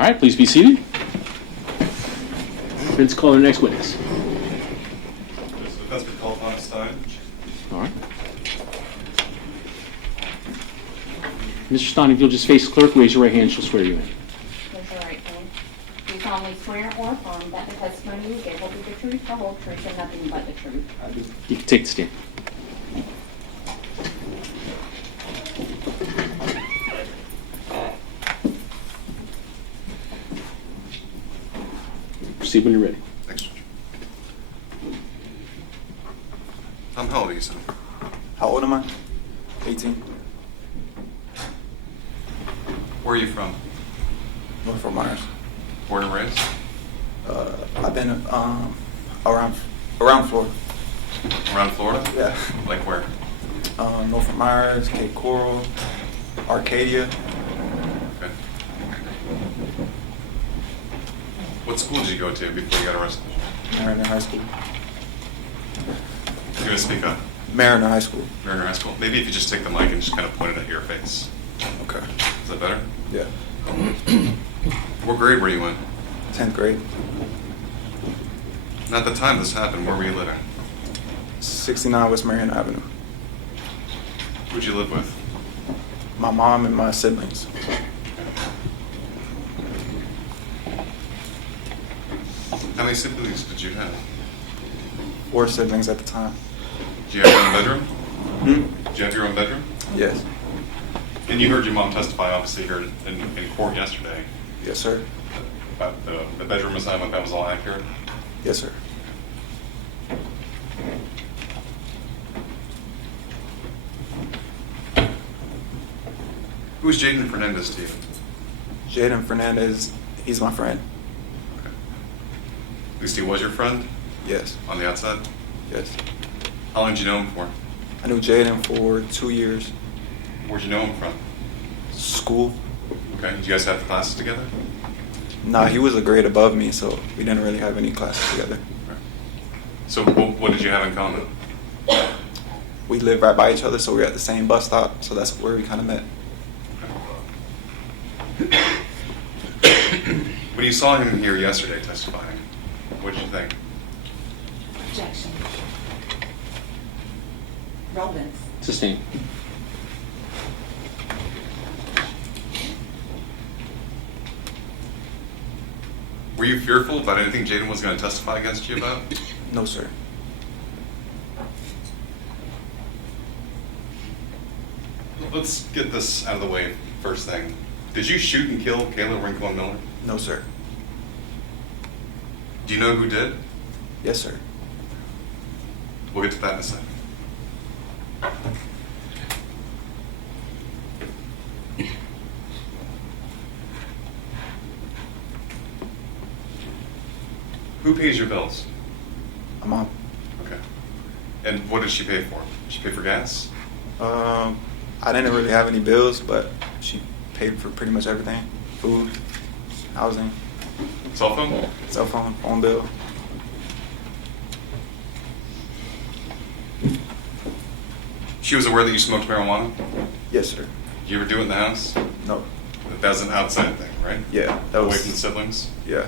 All right, please be seated. Let's call our next witness. That's been called Thomas Stein. All right. Mr. Stein, if you'll just face the clerk, raise your right hand, she'll swear you in. Raise your right hand. Do you solemnly swear or affirm that the testimony you give will be the truth, the whole truth, and nothing but the truth? I do. You can take the stand. Proceed when you're ready. Thanks, Judge. How old are you, son? How old am I? 18. Where are you from? North Fort Myers. Born and raised? I've been around Florida. Around Florida? Yeah. Like where? North Fort Myers, Cape Coral, Arcadia. Okay. What school did you go to before you got arrested? Mariner High School. You're gonna speak up. Mariner High School. Mariner High School? Maybe if you just take the mic and just kind of point it at your face. Okay. Is that better? Yeah. What grade were you in? 10th grade. And at the time this happened, where were you living? 69 West Marion Avenue. Who'd you live with? My mom and my siblings. How many siblings did you have? 4 siblings at the time. Did you have your own bedroom? Hmm? Did you have your own bedroom? Yes. And you heard your mom testify, obviously, here in court yesterday Yes, sir. about the bedroom assignment. That was all accurate? Yes, sir. Who was Jaden Fernandez to you? Jaden Fernandez, he's my friend. Okay. At least he was your friend Yes. on the outside? Yes. How long did you know him for? I knew Jaden for 2 years. Where'd you know him from? School. Okay. Did you guys have the classes together? Nah, he was a grade above me, so we didn't really have any classes together. Okay. So what did you have in common? We lived right by each other, so we were at the same bus stop, so that's where we kind of met. When you saw him here yesterday testifying, what did you think? Objection. Relevance. Sustained. Were you fearful about anything Jaden was going to testify against you about? No, sir. Let's get this out of the way first thing. Did you shoot and kill Kayla Rincon-Miller? No, sir. Do you know who did? Yes, sir. We'll get to that in a second. Who pays your bills? My mom. Okay. And what did she pay for? Did she pay for gas? I didn't really have any bills, but she paid for pretty much everything. Food, housing, Cell phone? cell phone bill. She was aware that you smoked marijuana? Yes, sir. Did you ever do it in the house? No. That's an outside thing, right? Yeah, that Away from the was. siblings? Yeah.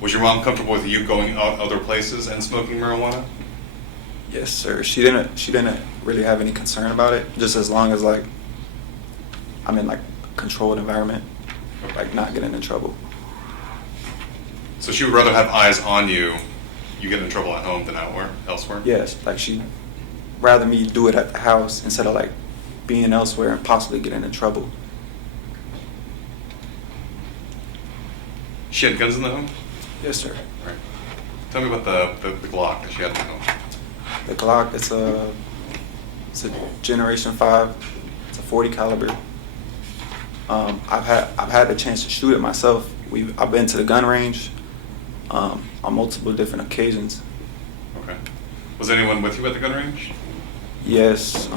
Was your mom comfortable with you going out other places and smoking marijuana? Yes, sir. She didn't really have any concern about it, just as long as like I'm in like a controlled environment, like not getting in trouble. So she would rather have eyes on you get in trouble at home than elsewhere? Yes, like she'd rather me do it at the house instead of like being elsewhere and possibly getting in trouble. She had guns in the home? Yes, sir. Right. Tell me about the Glock that she had in the home. The Glock, it's a Generation 5. It's a 40 caliber. I've had the chance to shoot it myself. I've been to the gun range on multiple different occasions. Okay. Was anyone with you at the gun range? Yes,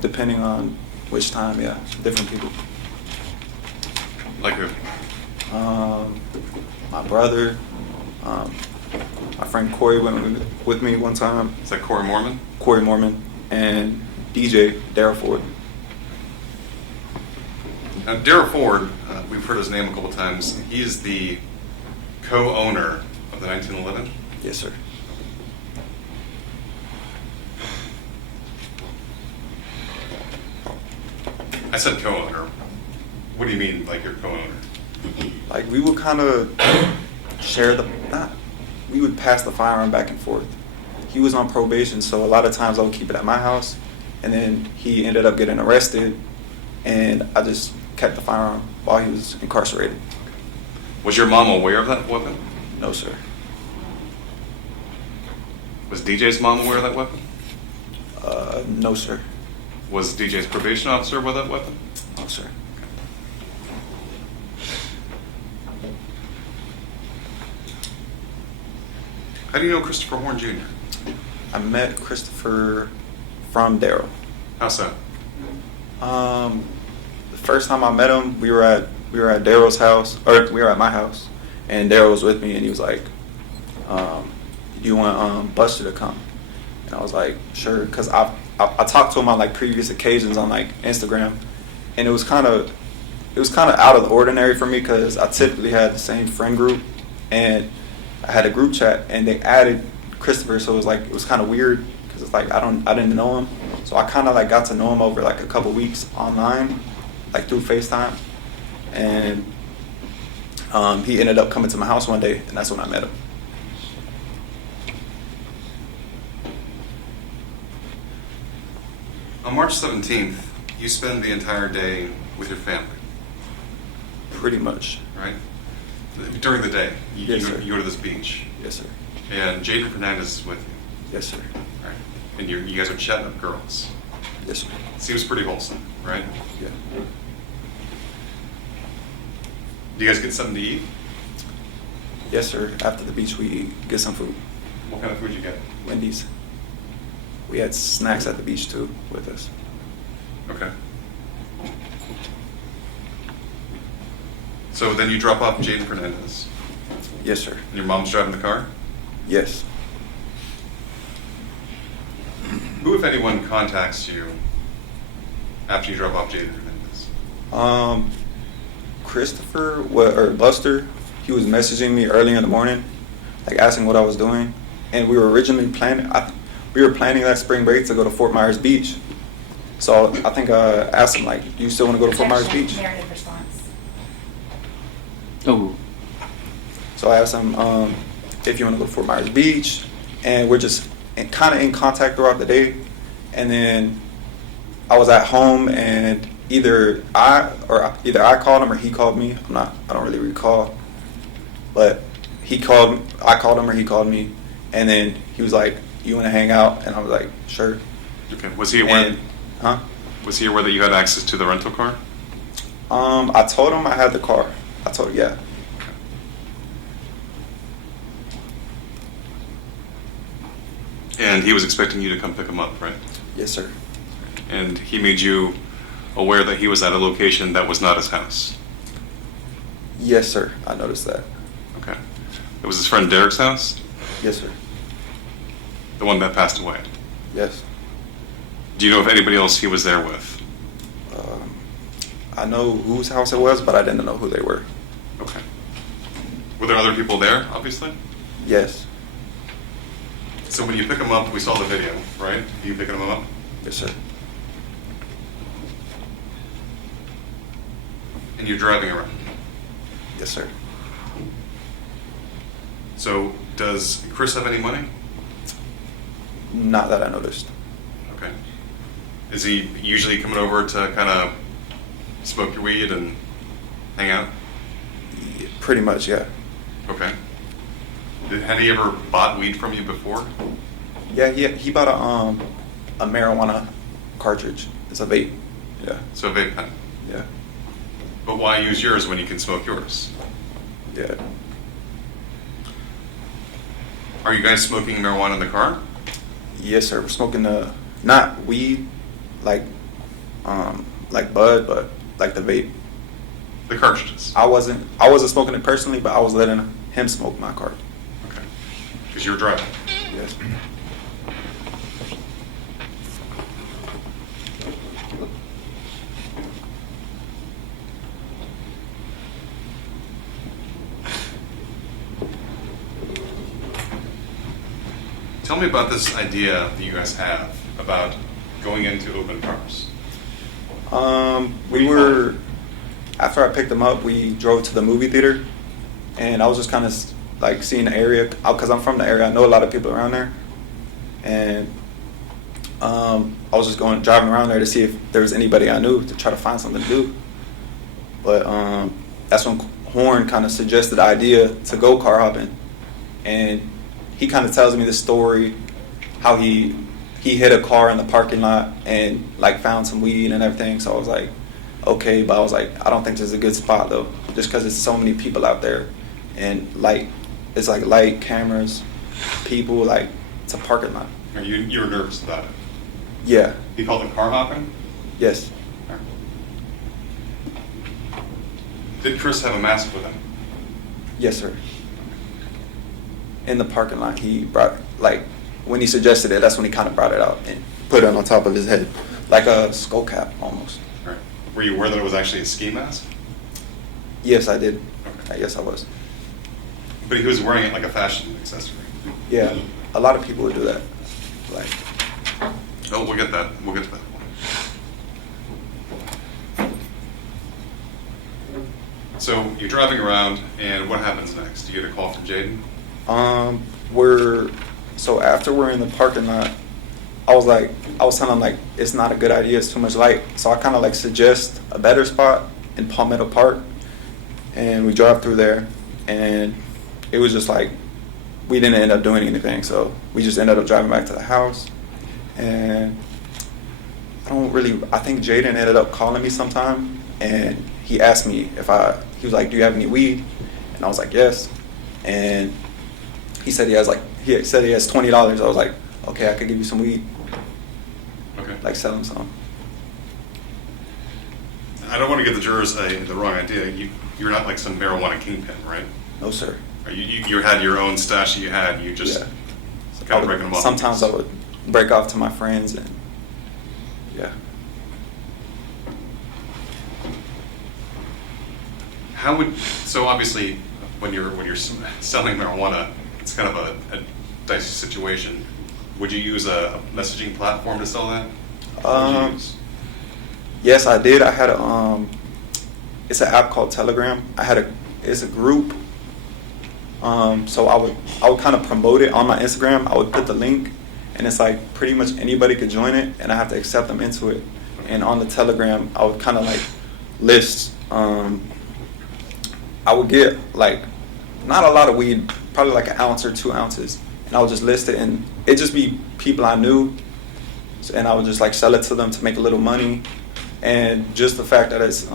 depending on which time, yeah, different people. Like who? My brother, my friend Corey went with me one time. Is that Corey Mormon? Corey Mormon and DJ Darryl Ford. Now, Darrell Ford, we've heard his name a couple times. He is the co-owner of the 1911. Yes, sir. I said co-owner. What do you mean, like you're co-owner? Like, we would kind of share we would pass the firearm back and forth. He was on probation, so a lot of times I would keep it at my house, and then he ended up getting arrested, and I just kept the firearm while he was incarcerated. Was your mom aware of that weapon? No, sir. Was DJ's mom aware of that weapon? No, sir. Was DJ's probation officer aware of that weapon? No, sir. How do you know Christopher Horn Jr.? I met Christopher from Darrell. How so? The first time I met him, we were at Darrell's house, or we were at my house, and Darrell was with me, and he was like, "Do you want Buster to come?" And I was like, "Sure," because I talked to him on like previous occasions on like Instagram, and it was kind of out of the ordinary for me because I typically had the same friend group, and I had a group chat, and they added Christopher, so it was kind of weird because it's like I didn't know him, so I kind of like got to know him over like a couple weeks online, like through FaceTime, and he ended up coming to my house one day, and that's when I met him. On March 17th, you spend the entire day with your family, Pretty much. right? During the day, Yes, sir. you go to this beach, Yes, sir. and Jaden Fernandez is with you, Yes, sir. right? And you guys are chatting up girls. Yes, sir. Seems pretty wholesome, right? Yeah. Do you guys get something to eat? Yes, sir. After the beach, we get some food. What kind of food you get? Wendy's. We had snacks at the beach too with us. Okay. So then you drop off Jaden Fernandez, Yes, sir. and your mom's driving the car? Yes. Who, if anyone, contacts you after you drop off Jaden Fernandez? Christopher or Buster, he was messaging me early in the morning, like asking what I was doing, and we were originally planning that spring break to go to Fort Myers Beach. So I think I asked him like, "Do you still want to go to Fort Myers Beach?" Narrative response. Oh, So I asked him if you want to go to Fort Myers Beach, and we're just kind of in contact throughout the day. And then I was at home, and either I called him or he called me. I don't really recall, but I called him or he called me, and then he was like, "You want to hang out?" And I was like, "Sure." Okay. Was he aware? Huh? Was he aware that you had access to the rental car? I told him I had the car. I told him, yeah. And he was expecting you to come pick him up, right? Yes, sir. And he made you aware that he was at a location that was not his house. Yes, sir. I noticed that. Okay. It was his friend Derek's house? Yes, sir. The one that passed away. Yes. Do you know if anybody else he was there with? I know whose house it was, but I didn't know who they were. Okay. Were there other people there, obviously? Yes. So when you pick him up, we saw the video, right? You picking him up? Yes, sir. And you're driving around. Yes, sir. So does Chris have any money? Not that I noticed. Okay. Is he usually coming over to kind of smoke your weed and hang out? Yeah, pretty much, yeah. Okay. Had he ever bought weed from you before? Yeah, he bought a marijuana cartridge. It's a vape. Yeah. So a vape pen. Yeah. But why use yours when you can smoke yours? Yeah. Are you guys smoking marijuana in the car? Yes, sir. We're smoking not weed, like bud, but like the vape. The cartridges. I wasn't smoking it personally, but I was letting him smoke my cart. Okay. Because you're driving. Yes. Tell me about this idea that you guys have about going into open cars. We were, after I picked him up, we drove to the movie theater, and I was just kind of like seeing the area, because I'm from the area, I know a lot of people around there, and I was just driving around there to see if there was anybody I knew to try to find something to do. But that's when Horn kind of suggested the idea to go car hopping, and he kind of tells me the story, how he hit a car in the parking lot and like found some weed and everything. So I was like, okay, but I was like, I don't think this is a good spot though, just because there's so many people out there, and it's like light, cameras, people, like it's a parking lot. You were nervous about it. Yeah. He called it car hopping? Yes. Did Chris have a mask with him? Yes, sir. In the parking lot, he brought, like, when he suggested it, that's when he kind of brought it out and put it on top of his head, like a skull cap almost. Right. Were you aware that it was actually a ski mask? Yes, I did. Okay. Yes, I was. But he was wearing it like a fashion accessory. Yeah, a lot of people would do that. Like, Oh, we'll get that. We'll get to that. So you're driving around, and what happens next? You get a call from Jaden? So after we're in the parking lot, I was telling him like, it's not a good idea, it's too much light. So I kind of like suggest a better spot in Palmetto Park, and we drive through there, and it was just like, we didn't end up doing anything. So we just ended up driving back to the house, and I think Jaden ended up calling me sometime, and he asked me he was like, do you have any weed? And I was like, yes. And he said he has $20. I was like, okay, I could give you some weed. Okay. Like sell him some. I don't want to give the jurors the wrong idea. You're not like some marijuana kingpin, right? No, sir. Or you had your own stash that you had. You just kind of breaking them off. Sometimes I would break off to my friends, and yeah. So obviously when you're selling marijuana, it's kind of a dicey situation. Would you use a messaging platform to sell that? What would you use? Yes, I did. I had it's an app called Telegram. It's a group. So I would kind of promote it on my Instagram. I would put the link, and it's like pretty much anybody could join it, and I have to accept them into it. And on the Telegram, I would kind of like list. I would get like not a lot of weed, probably like an ounce or 2 ounces, and I would just list it, and it'd just be people I knew, and I would just like sell it to them to make a little money. And just the fact that it's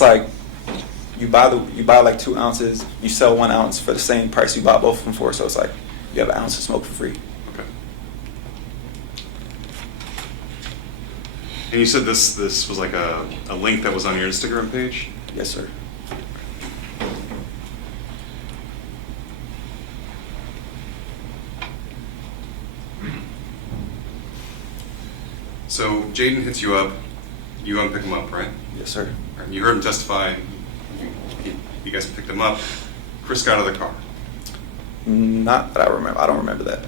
like you buy like 2 ounces, you sell 1 ounce for the same price you bought both of them for, so it's like you have an ounce of smoke for free. Okay. And you said this was like a link that was on your Instagram page? Yes, sir. So Jaden hits you up, you go and pick him up, right? Yes, sir. And you heard him testify, you guys picked him up. Chris got out of the car. Not that I remember. I don't remember that.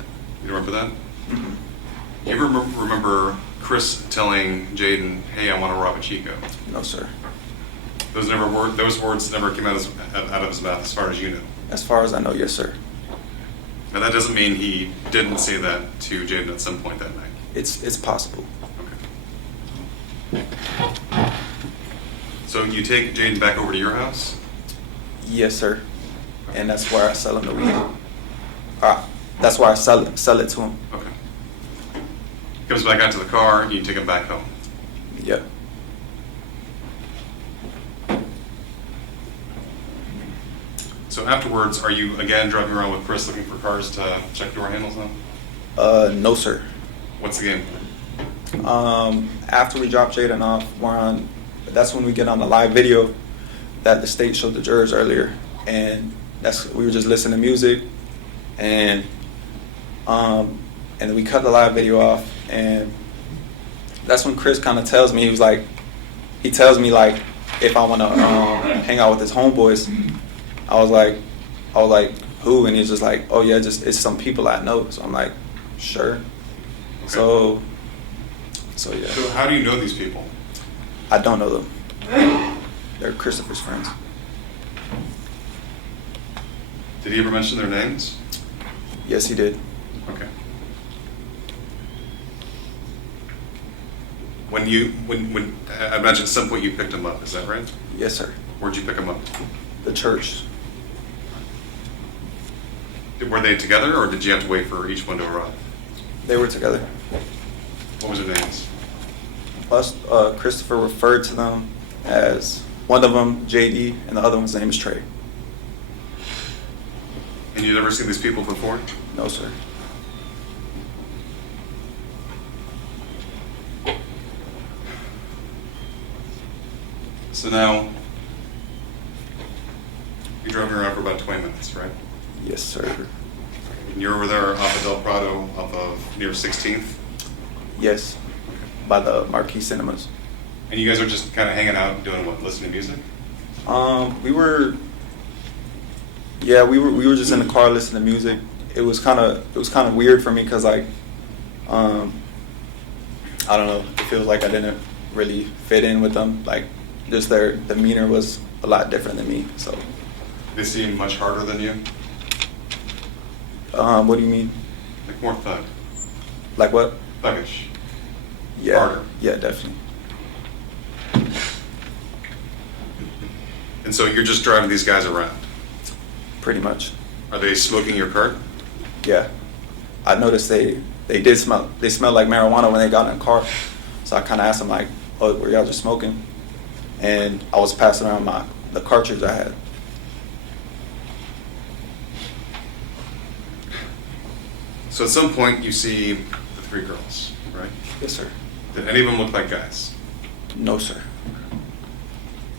You don't remember that? Mm-hmm. You ever remember Chris telling Jaden, hey, I want to rob a Chico? No, sir. Those words never came out of his mouth as far as you know. As far as I know, yes, sir. Now that doesn't mean he didn't say that to Jaden at some point that night. It's possible. Okay. So you take Jaden back over to your house? Yes, sir. And that's where I sell him the weed. That's where I sell it to him. Okay. He comes back out to the car, and you take him back home. Yeah. So afterwards, are you again driving around with Chris looking for cars to check door handles on? No, sir. What's the game? After we drop Jaden off, that's when we get on the live video that the state showed the jurors earlier, and we were just listening to music, and then we cut the live video off, and that's when Chris kind of tells me, he tells me if I want to hang out with his homeboys. I was like, who? And he's just like, oh yeah, just it's some people I know. So I'm like, sure. Okay. So yeah. So how do you know these people? I don't know them. They're Christopher's friends. Did he ever mention their names? Yes, he did. Okay. When I imagine at some point you picked him up, is that right? Yes, sir. Where'd you pick him up? The church. Were they together, or did you have to wait for each one to arrive? They were together. What was their names? Plus, Christopher referred to them as, one of them JD, and the other one's name is Trey. And you'd never seen these people before? No, sir. So now, you're driving around for about 20 minutes, right? Yes, sir. And you're over there off of Del Prado, off of near 16th? Yes, by the Marquee Cinemas. And you guys are just kind of hanging out doing what, listening to music? We were just in the car listening to music. It was kind of weird for me because like, I don't know. It feels like I didn't really fit in with them. Like, just their demeanor was a lot different than me. So. They seem much harder than you? What do you mean? Like more thug? Like what? Thuggish? Yeah. Harder? Yeah, definitely. And so you're just driving these guys around? Pretty much. Are they smoking your cart? Yeah. I noticed they smelled like marijuana when they got in the car. So I kind of asked them like, oh, were y'all just smoking? And I was passing around the cartridge I had. So at some point you see the three girls, right? Yes, sir. Did any of them look like guys? No, sir.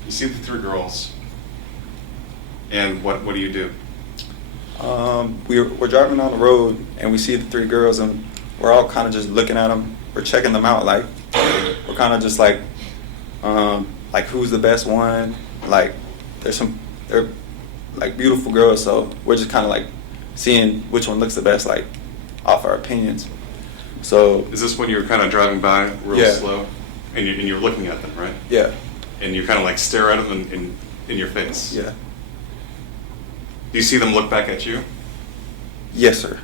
You see the three girls, and what do you do? We're driving down the road and we see the three girls and we're all kind of just looking at them. We're checking them out. Like, we're kind of just like who's the best one? Like, they're like beautiful girls. So we're just kind of like seeing which one looks the best, like off our opinions. So. Is this when you're kind of driving by real Yeah. slow, and you're looking at them, right? Yeah. And you kind of like stare at them in your face? Yeah. Do you see them look back at you? Yes, sir.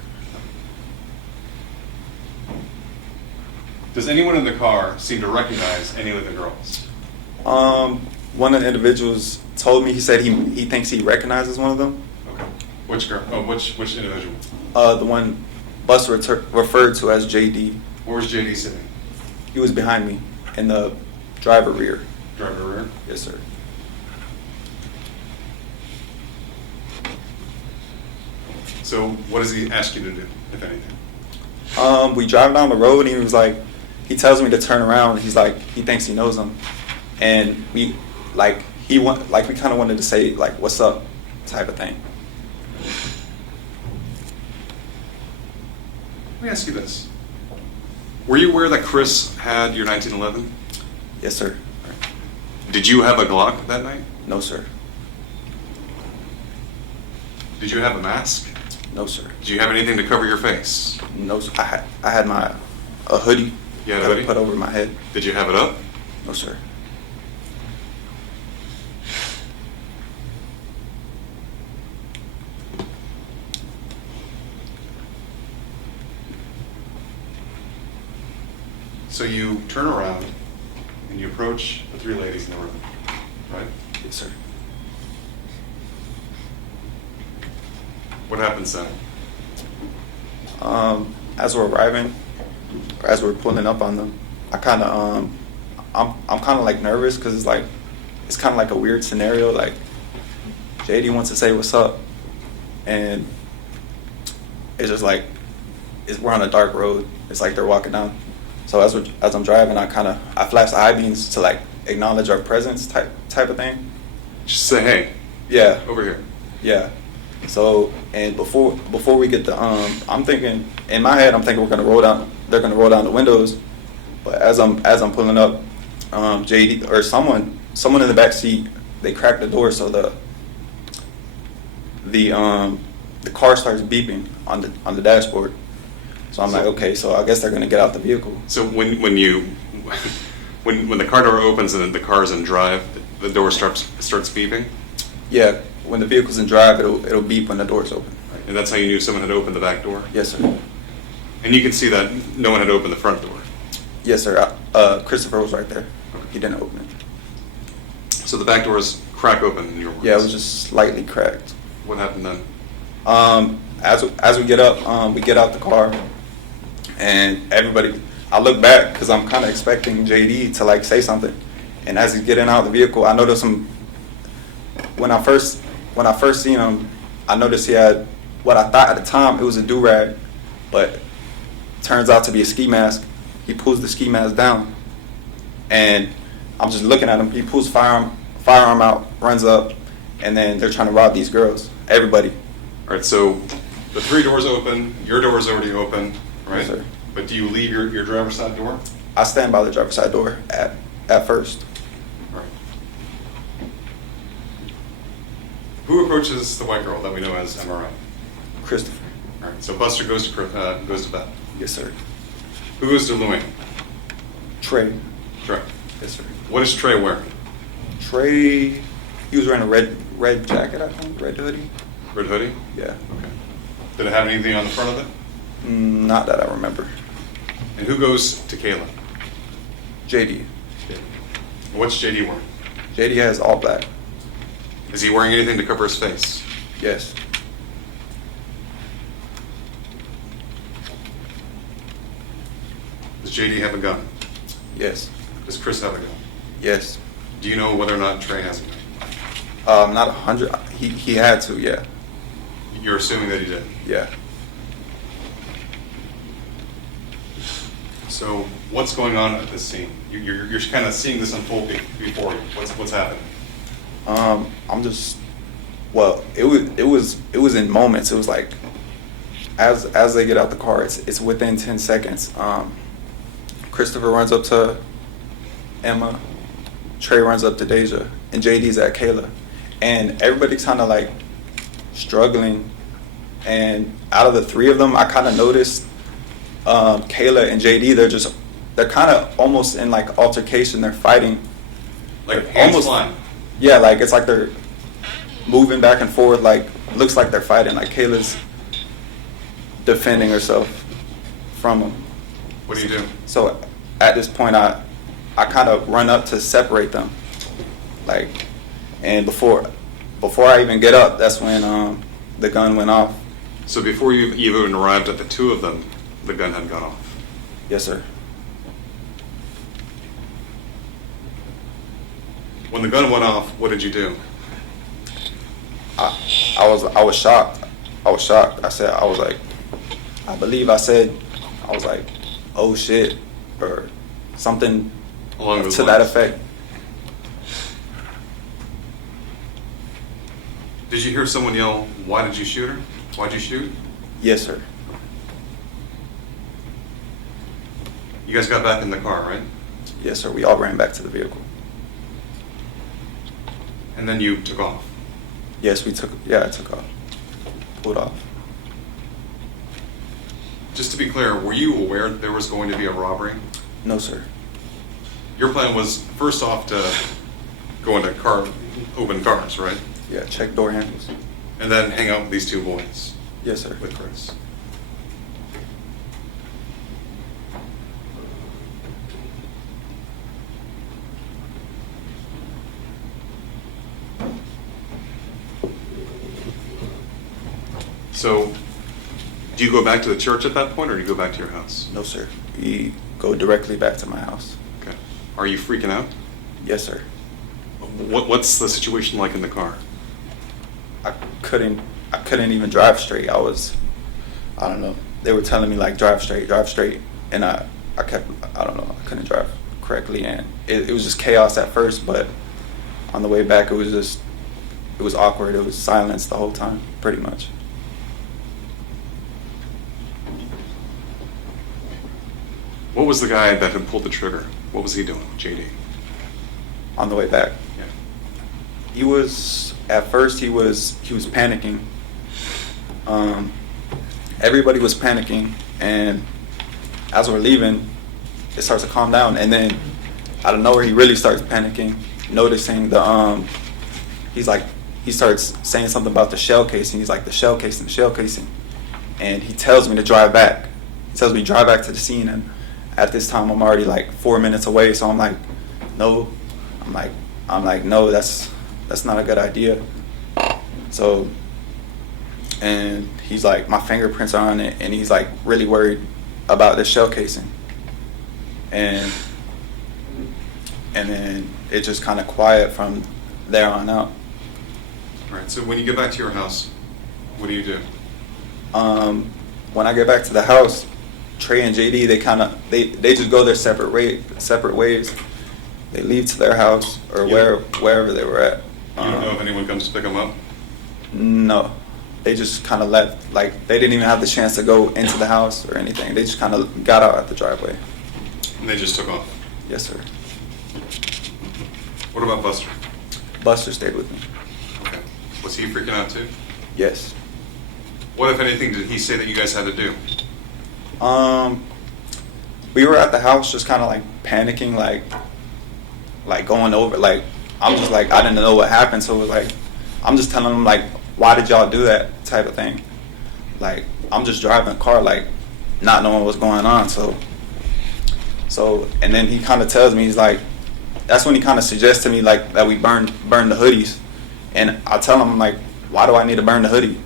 Does anyone in the car seem to recognize any of the girls? One of the individuals told me, he said he thinks he recognizes one of them. Okay. Which girl? Oh, which individual? The one Bus referred to as JD. Where's JD sitting? He was behind me in the driver rear. Driver rear? Yes, sir. So what does he ask you to do, if anything? We drive down the road and he was like, he tells me to turn around. He's like, he thinks he knows him. And we kind of wanted to say like, what's up type of thing. Let me ask you this. Were you aware that Chris had your 1911? Yes, sir. Did you have a Glock that night? No, sir. Did you have a mask? No, sir. Did you have anything to cover your face? No, sir. I had a hoodie. You had a that I hoodie? put over my head. Did you have it up? No, sir. So you turn around and you approach the three ladies in the room, right? Yes, sir. What happens then? As we're arriving, or as we're pulling up on them, I kind of, I'm kind of like nervous because it's kind of like a weird scenario. Like, JD wants to say what's up, and it's just like, we're on a dark road. It's like they're walking down. So as I'm driving, I flash the high beams to like acknowledge our presence type of thing. Just say, hey, Yeah. over here. Yeah. So, and before we get to, I'm thinking, in my head, I'm thinking they're gonna roll down the windows. But as I'm pulling up, JD or someone in the back seat, they cracked the door, so the the car starts beeping on the dashboard. So I'm like, okay, so I guess they're gonna get out the vehicle. So when the car door opens and the car's in drive, the door starts beeping, Yeah, when the vehicle's in drive, it'll beep when the door's open. and that's how you knew someone had opened the back door. Yes, sir. And you can see that no one had opened the front door. Yes, sir. Christopher was right there. He didn't open it. So the back door is crack open in your words. Yeah, it was just slightly cracked. What happened then? As we get up, we get out the car, and everybody. I look back because I'm kind of expecting JD to like say something, and as he's getting out of the vehicle, I noticed him. When I first seen him, I noticed he had what I thought at the time it was a do-rag, but turns out to be a ski mask. He pulls the ski mask down, and I'm just looking at him. He pulls firearm out, runs up, and then they're trying to rob these girls. Everybody. All right, so the 3 doors open, your door is already open, right? Yes, sir. But do you leave your driver's side door? I stand by the driver's side door at first. All right. Who approaches the white girl that we know as MRI? Christopher. All right, so Buster goes to Beth. Yes, sir. Who goes to Louis? Trey. Trey. Yes, sir. What is Trey wearing? Trey, he was wearing a red jacket, I think, red hoodie. Red hoodie? Yeah. Okay. Did it have anything on the front of it? Not that I remember. And who goes to Kayla? JD. What's JD wearing? JD has all black. Is he wearing anything to cover his face? Yes. Does JD have a gun? Yes. Does Chris have a gun? Yes. Do you know whether or not Trey has a gun? Not 100. He had to. Yeah. You're assuming that he did. Yeah. So what's going on at this scene? You're kind of seeing this unfold before you. What's happening? I'm just. Well, it was in moments. It was like, as they get out the car, it's within 10 seconds. Christopher runs up to Emma, Trey runs up to Deja, and JD's at Kayla, and everybody's kind of like struggling. And out of the 3 of them, I kind of noticed Kayla and JD. They're kind of almost in like altercation. They're fighting. Like hands almost flying. Yeah, like it's like they're moving back and forth. Like looks like they're fighting. Like Kayla's defending herself from them. What do you do? So at this point, I kind of run up to separate them, like, and before I even get up, that's when the gun went off. So before you even arrived at the 2 of them, the gun had gone off. Yes, sir. When the gun went off, what did you do? I was shocked. I was shocked. I was like, oh shit, or something Along those to that lines. effect. Did you hear someone yell, "Why did you shoot her? Why'd you shoot?" Yes, sir. You guys got back in the car, right? Yes, sir. We all ran back to the vehicle. And then you took off. Yes, I took off. Pulled off. Just to be clear, were you aware that there was going to be a robbery? No, sir. Your plan was first off to go into open cars, right? Yeah, check door handles. And then hang out with these 2 boys Yes, sir. with Chris. So, do you go back to the church at that point, or do you go back to your house? No, sir. We go directly back to my house. Okay. Are you freaking out? Yes, sir. What's the situation like in the car? I couldn't even drive straight. I don't know. They were telling me like drive straight, and I couldn't drive correctly, and it was just chaos at first, but on the way back it was awkward. It was silence the whole time, pretty much. What was the guy that had pulled the trigger? What was he doing, JD? On the way back, Yeah. he was panicking, Everybody was panicking, and as we're leaving, it starts to calm down, and then out of nowhere, he really starts panicking, noticing he starts saying something about the shell casing. He's like, the shell casing. And he tells me to drive back. He tells me to drive back to the scene, and at this time, I'm already like 4 minutes away, so I'm like, no. I'm like, no, that's not a good idea. So, and he's like, my fingerprints are on it, and he's like really worried about the shell casing. And then it just kind of quiet from there on out. All right, so when you get back to your house, what do you do? When I get back to the house, Trey and JD, they just go their separate ways. They leave to their house or wherever they were at. You don't know if anyone comes to pick them up? No, they just kind of left. Like, they didn't even have the chance to go into the house or anything. They just kind of got out at the driveway. And they just took off? Yes, sir. What about Buster? Buster stayed with me. Okay. Was he freaking out too? Yes. What, if anything, did he say that you guys had to do? We were at the house just kind of like panicking, like going over, like, I'm just like, I didn't know what happened, so it was like, I'm just telling them like, why did y'all do that type of thing? Like, I'm just driving a car, like, not knowing what's going on, so, and then he kind of tells me, he's like, that's when he kind of suggests to me like that we burn the hoodies, and I tell him like, why do I need to burn the hoodie?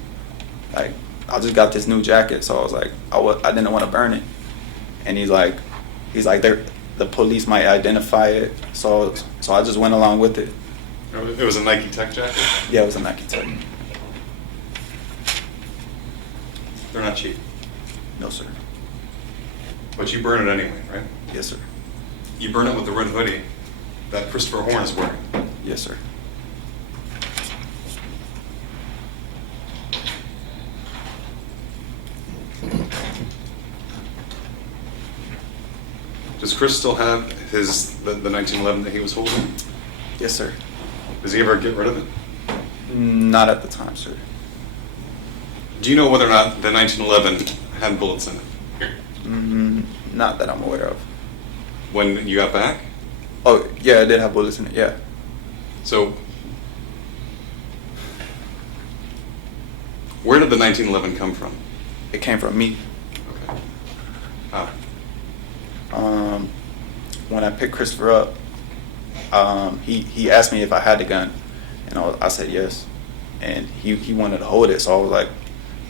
Like, I just got this new jacket, so I was like, I didn't want to burn it, and he's like, the police might identify it, so I just went along with it. It was a Nike Tech jacket? Yeah, it was a Nike Tech. They're not cheap. No, sir. But you burn it anyway, right? Yes, sir. You burn it with the red hoodie that Christopher Horn is wearing. Yes, sir. Does Chris still have the 1911 that he was holding? Yes, sir. Does he ever get rid of it? Not at the time, sir. Do you know whether or not the 1911 had bullets in it? Not that I'm aware of. When you got back? Oh, yeah, it did have bullets in it, yeah. So, where did the 1911 come from? It came from me. Okay. How? When I picked Christopher up, he asked me if I had the gun, and I said yes. And he wanted to hold it, so I was like,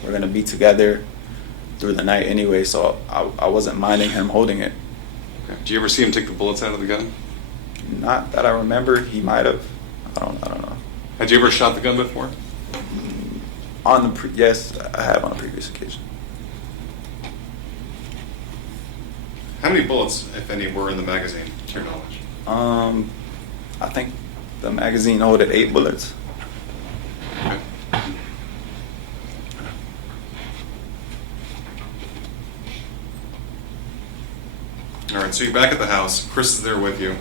we're going to be together through the night anyway, so I wasn't minding him holding it. Okay. Do you ever see him take the bullets out of the gun? Not that I remember. He might have. I don't know. Had you ever shot the gun before? Yes, I have on a previous occasion. How many bullets, if any, were in the magazine, to your knowledge? I think the magazine holded 8 bullets. Okay. All right, so you're back at the house. Chris is there with you.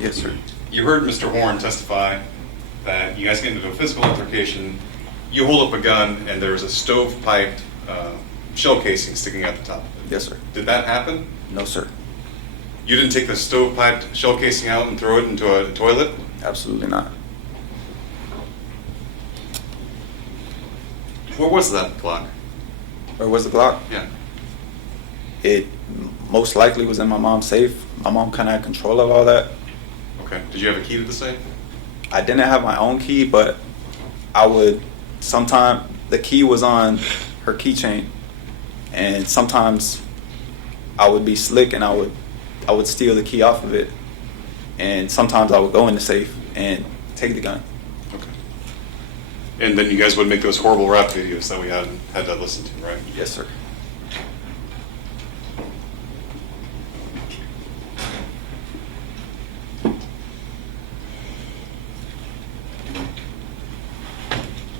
Yes, sir. You heard Mr. Horn testify that you guys get into a physical altercation. You hold up a gun, and there's a stove-piped shell casing sticking out the top. Yes, sir. Did that happen? No, sir. You didn't take the stove-piped shell casing out and throw it into a toilet? Absolutely not. Where was that Glock? Where was the Glock? Yeah. It most likely was in my mom's safe. My mom kind of had control of all that. Okay. Did you have a key to the safe? I didn't have my own key, but I would sometimes, the key was on her keychain, and sometimes I would be slick and I would steal the key off of it, and sometimes I would go in the safe and take the gun. Okay. And then you guys would make those horrible rap videos that we had to listen to, right? Yes, sir.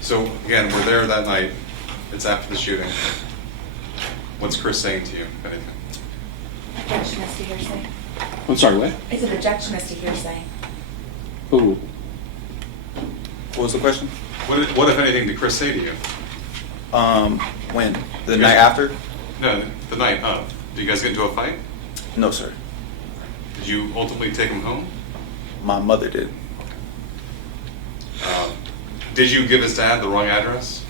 So again, we're there that night. It's after the shooting. What's Chris saying to you, if anything? Objection as to hearsay. I'm sorry, what? It's an objection as to hearsay. Ooh. What was the question? What if anything, did Chris say to you? When? The night after? No, the night of. Did you guys get into a fight? No, sir. Did you ultimately take him home? My mother did. Did you give his dad the wrong address?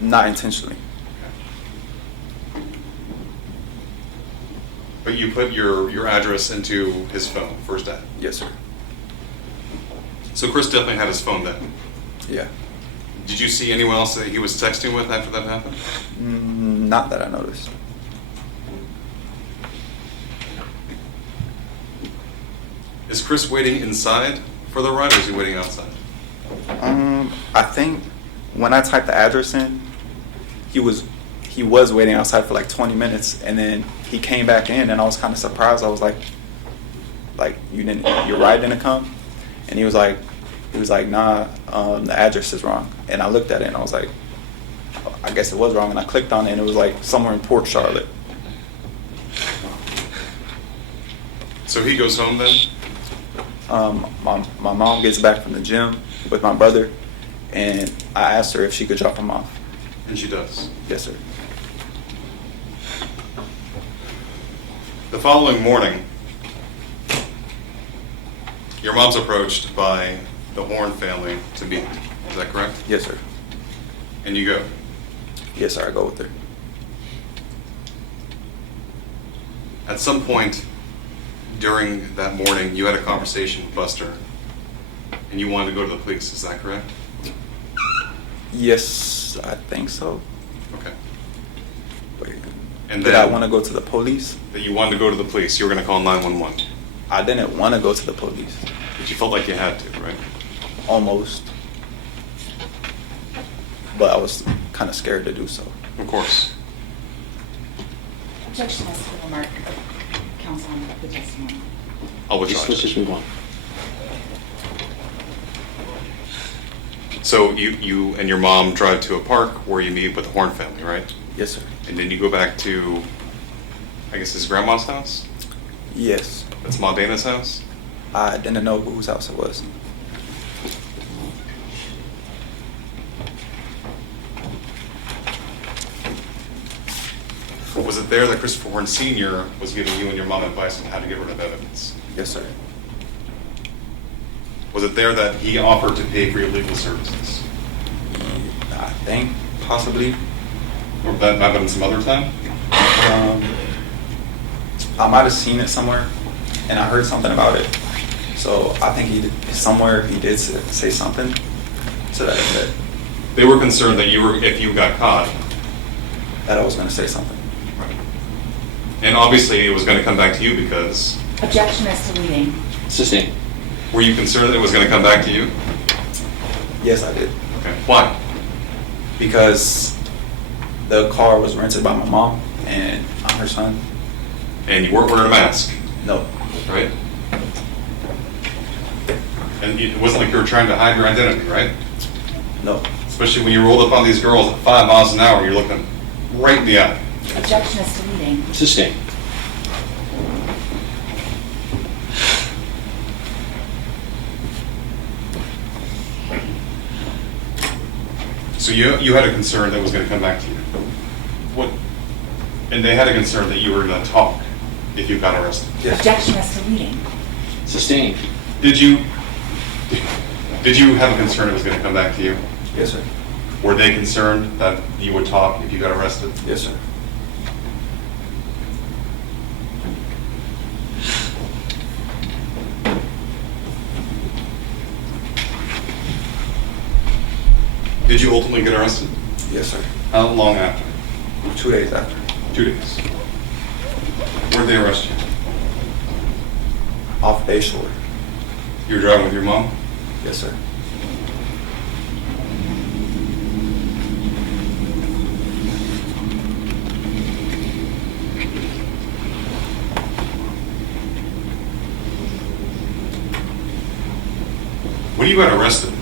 Not intentionally. But you put your address into his phone for his dad. Yes, sir. So Chris definitely had his phone then. Yeah. Did you see anyone else that he was texting with after that happened? Not that I noticed. Is Chris waiting inside for the ride, or is he waiting outside? I think when I typed the address in, he was waiting outside for like 20 minutes, and then he came back in, and I was kind of surprised. I was like, your ride didn't come, and he was like, nah, the address is wrong. And I looked at it, and I was like, I guess it was wrong, and I clicked on it, and it was like somewhere in Port Charlotte. So he goes home then? My mom gets back from the gym with my brother, and I asked her if she could drop him off. And she does. Yes, sir. The following morning, your mom's approached by the Horn family to meet. Is that correct? Yes, sir. And you go. Yes, sir. I go with her. At some point during that morning, you had a conversation with Buster, and you wanted to go to the police. Is that correct? Yes, I think so. Okay. Wait. And Did then I want to go to the police? that you wanted to go to the police. You were going to call 911. I didn't want to go to the police. But you felt like you had to, right? Almost. But I was kind of scared to do so. Of course. Objection as to the remark of counsel on the testimony. I'll withdraw. Let's just move on. So you and your mom drive to a park where you meet with the Horn family, right? Yes, sir. And then you go back to, I guess, his grandma's house? Yes. That's Ma Dana's house? I didn't know whose house it was. Was it there that Christopher Horn Sr. was giving you and your mom advice on how to get rid of evidence? Yes, sir. Was it there that he offered to pay for your legal services? I think possibly. Or that might have been some other time? I might have seen it somewhere, and I heard something about it. So I think he did say something to that effect. They were concerned that if you got caught, That I was going to say something. and obviously it was going to come back to you because, Objection as to leading. Sustained. were you concerned that it was going to come back to you? Yes, I did. Okay. Why? Because the car was rented by my mom, and I'm her son. And you weren't wearing a mask, No. right? And it wasn't like you were trying to hide your identity, right? No. Especially when you rolled up on these girls at 5 miles an hour, you're looking right in the eye. Objection as to leading. Sustained. So you had a concern that was going to come back to you. What? And they had a concern that you were going to talk if you got arrested. Yes. Objection as to leading. Sustained. Did you have a concern it was going to come back to you? Yes, sir. Were they concerned that you would talk if you got arrested? Yes, sir. Did you ultimately get arrested? Yes, sir. How long after? 2 days after. 2 days. Where'd they arrest you? Off Bayshore. You were driving with your mom? Yes, sir. When you got arrested,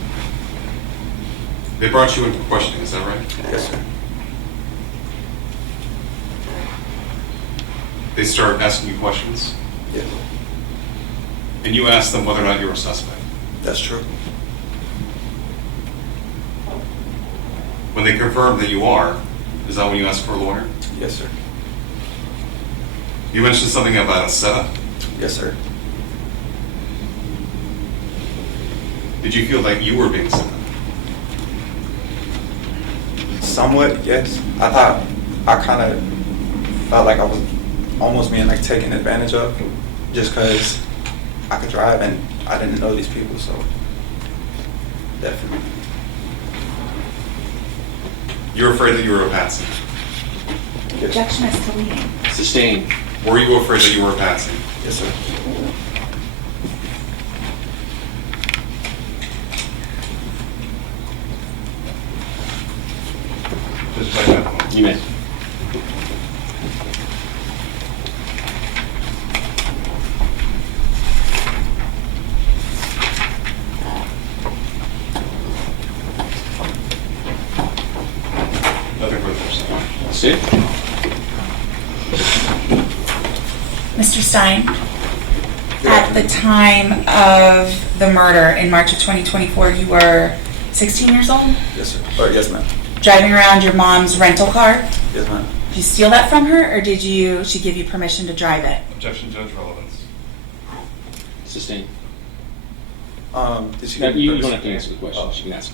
they brought you in for questioning, is that right? Yes, sir. They started asking you questions, Yes. and you asked them whether or not you were a suspect. That's true. When they confirm that you are, is that when you ask for a lawyer? Yes, sir. You mentioned something about a setup. Yes, sir. Did you feel like you were being set up? Somewhat, yes. I kind of felt like I was almost being like taken advantage of, just because I could drive and I didn't know these people, so definitely. You were afraid that you were a patsy. Objection is to leading. Sustained. Were you afraid that you were a patsy? Yes, sir. Just like that. You may. Nothing further. Sit. Mr. Stein, at the time of the murder in March of 2024, you were 16 years old, Yes, sir. Or yes, ma'am. driving around your mom's rental car. Yes, ma'am. Did you steal that from her, or did she give you permission to drive it? Objection, judge, relevance. Sustained. Did she? You don't have to answer the question. She can ask.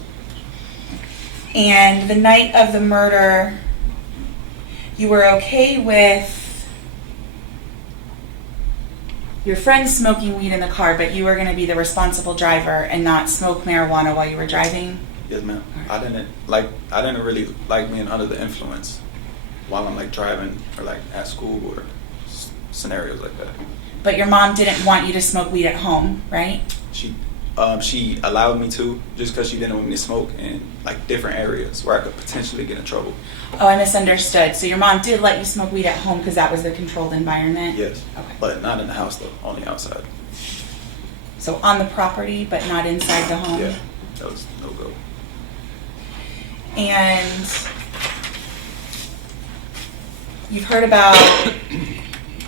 And the night of the murder, you were okay with your friends smoking weed in the car, but you were going to be the responsible driver and not smoke marijuana while you were driving? Yes, ma'am. I didn't really like being under the influence while I'm like driving or like at school or scenarios like that. But your mom didn't want you to smoke weed at home, right? She allowed me to, just because she didn't want me to smoke in like different areas where I could potentially get in trouble. Oh, I misunderstood. So your mom did let you smoke weed at home because that was the controlled environment? Yes. Okay. But not in the house though, only outside. So on the property, but not inside the home? Yeah, that was no go. And you've heard about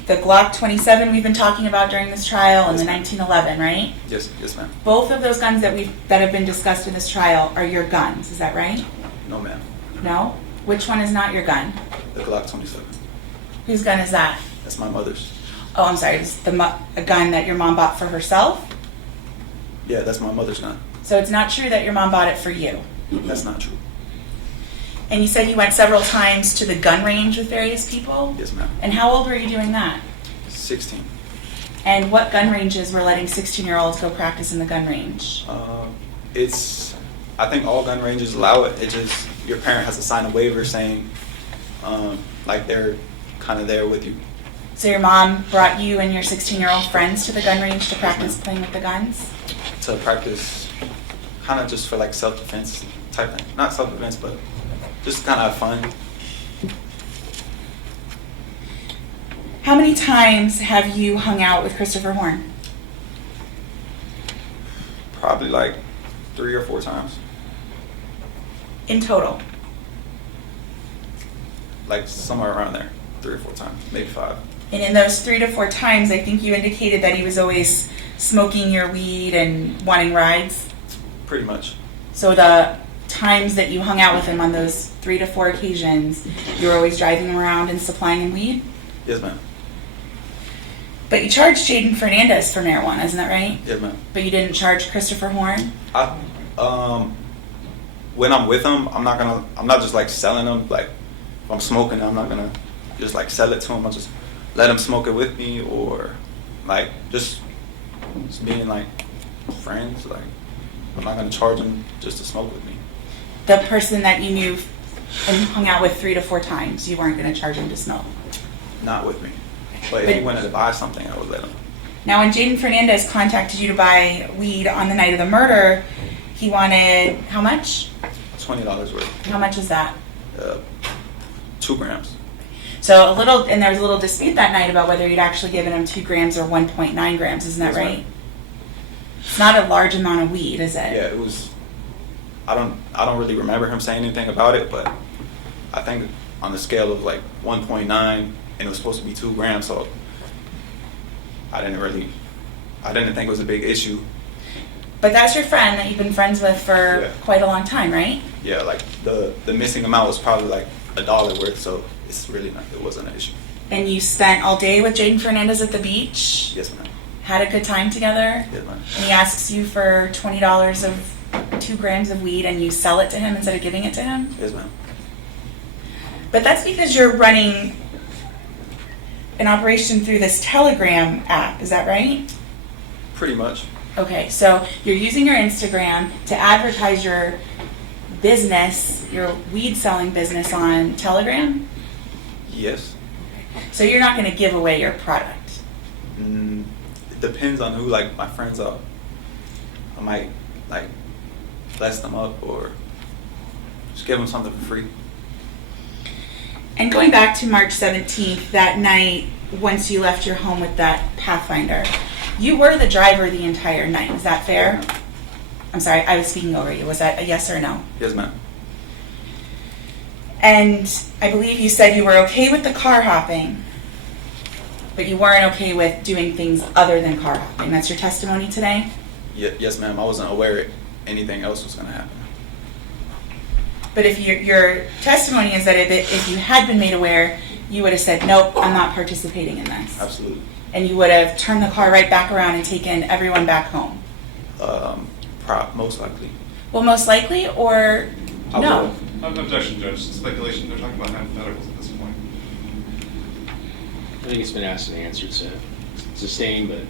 the Glock 27 we've been talking about during this trial and the 1911, right? Yes, ma'am. Both of those guns that have been discussed in this trial are your guns, is that right? No, ma'am. No? Which one is not your gun? The Glock 27. Whose gun is that? That's my mother's. Oh, I'm sorry. It's a gun that your mom bought for herself? Yeah, that's my mother's gun. So it's not true that your mom bought it for you? That's not true. And you said you went several times to the gun range with various people? Yes, ma'am. And how old were you doing that? 16. And what gun ranges were letting 16-year-olds go practice in the gun range? I think all gun ranges allow it. It just, your parent has to sign a waiver saying, like they're kind of there with you. So your mom brought you and your 16-year-old friends to the gun range to practice playing with the guns? To practice, kind of just for like self-defense type thing. Not self-defense, but just kind of fun. How many times have you hung out with Christopher Horn? Probably like 3 or 4 times. In total? Like somewhere around there. 3 or 4 times, maybe 5. And in those 3 to 4 times, I think you indicated that he was always smoking your weed and wanting rides? Pretty much. So the times that you hung out with him on those 3 to 4 occasions, you were always driving him around and supplying him weed? Yes, ma'am. But you charged Jaden Fernandez for marijuana, isn't that right? Yes, ma'am. But you didn't charge Christopher Horn? When I'm with him, I'm not just like selling him. Like if I'm smoking, I'm not gonna just like sell it to him. I'll just let him smoke it with me, or like just being like friends. Like I'm not gonna charge him just to smoke with me. The person that you knew and hung out with 3 to 4 times, you weren't going to charge him to smoke? Not with me. But if he wanted to buy something, I would let him. Now, when Jaden Fernandez contacted you to buy weed on the night of the murder, he wanted how much? $20 worth. How much was that? 2 grams. So and there was a little dispute that night about whether you'd actually given him 2 grams or 1.9 grams, isn't that Yes, right? ma'am. It's not a large amount of weed, is it? Yeah, it was. I don't really remember him saying anything about it, but I think on the scale of like 1.9, and it was supposed to be 2 grams, so I didn't think it was a big issue. But that's your friend that you've been friends with for Yeah. quite a long time, right? Yeah, like the missing amount was probably like $1 worth, so it's really not, it wasn't an issue. And you spent all day with Jaden Fernandez at the beach, Yes, ma'am. had a good time together, Yes, ma'am. and he asks you for $20 of 2 grams of weed and you sell it to him instead of giving it to him? Yes, ma'am. But that's because you're running an operation through this Telegram app, is that right? Pretty much. Okay, so you're using your Instagram to advertise your business, your weed selling business on Telegram? Yes. So you're not going to give away your product? It depends on who, like, my friends are. I might, like, bless them up or just give them something for free. And going back to March 17th, that night, once you left your home with that Pathfinder, you were the driver the entire night. Is that fair? Yes, ma'am. I'm sorry, I was speaking over you. Was that a yes or no? Yes, ma'am. And I believe you said you were okay with the car hopping, but you weren't okay with doing things other than car hopping. That's your testimony today? Yes, ma'am. I wasn't aware anything else was going to happen. But if your testimony is that if you had been made aware, you would have said, nope, I'm not participating in this. Absolutely. And you would have turned the car right back around and taken everyone back home. Most likely. Well, most likely, or I no? would. Objection, Judge. Speculation. They're talking about hypotheticals at this point. I think it's been asked and answered, so sustained, but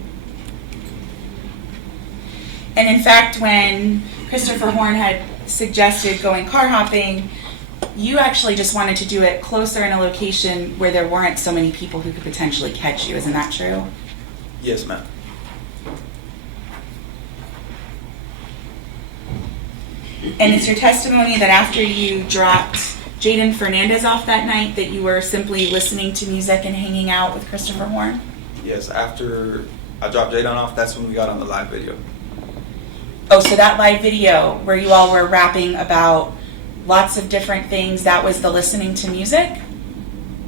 And in fact, when Christopher Horn had suggested going car hopping, you actually just wanted to do it closer in a location where there weren't so many people who could potentially catch you. Isn't that true? Yes, ma'am. And it's your testimony that after you dropped Jaden Fernandez off that night, that you were simply listening to music and hanging out with Christopher Horn? Yes, after I dropped Jadon off, that's when we got on the live video. Oh, so that live video where you all were rapping about lots of different things, that was the listening to music?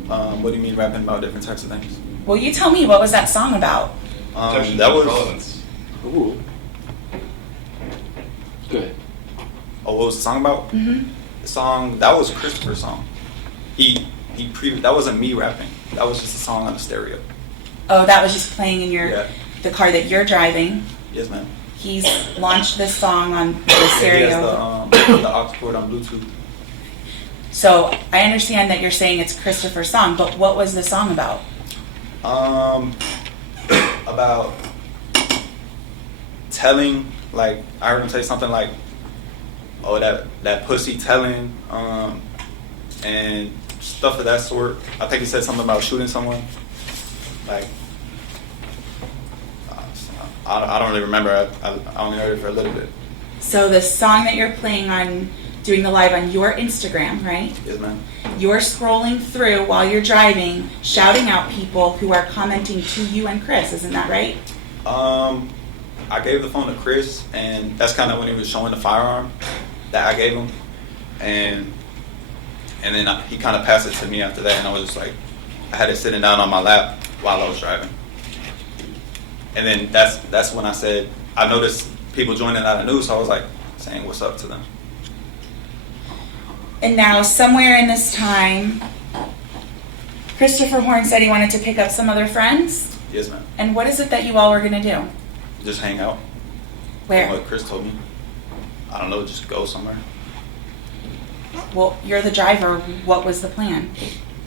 What do you mean rapping about different types of things? Well, you tell me, what was that song about? Objection, That Judge. was... Relevance. ooh. Good. Oh, what was the song about? Mm-hmm. The song, that was Christopher's song. That wasn't me rapping. That was just a song on the stereo. Oh, that was just playing in Yeah. the car that you're driving. Yes, ma'am. He's launched this song on the He stereo. has the aux port on Bluetooth. So I understand that you're saying it's Christopher's song, but what was the song about? About telling, like, I heard him say something like, oh, that pussy telling, and stuff of that sort. I think he said something about shooting someone. Like, I don't really remember. I only heard it for a little bit. So the song that you're playing on, doing the live on your Instagram, right? Yes, ma'am. You're scrolling through while you're driving, shouting out people who are commenting to you and Chris, isn't that right? I gave the phone to Chris, and that's kind of when he was showing the firearm that I gave him, and then he kind of passed it to me after that, and I was just like, I had it sitting down on my lap while I was driving, and then that's when I said, I noticed people joining out of news, so I was like saying what's up to them. And now, somewhere in this time, Christopher Horn said he wanted to pick up some other friends. Yes, ma'am. And what is it that you all were going to do? Just hang out. Where? What Chris told me. I don't know, just go somewhere. Well, you're the driver. What was the plan?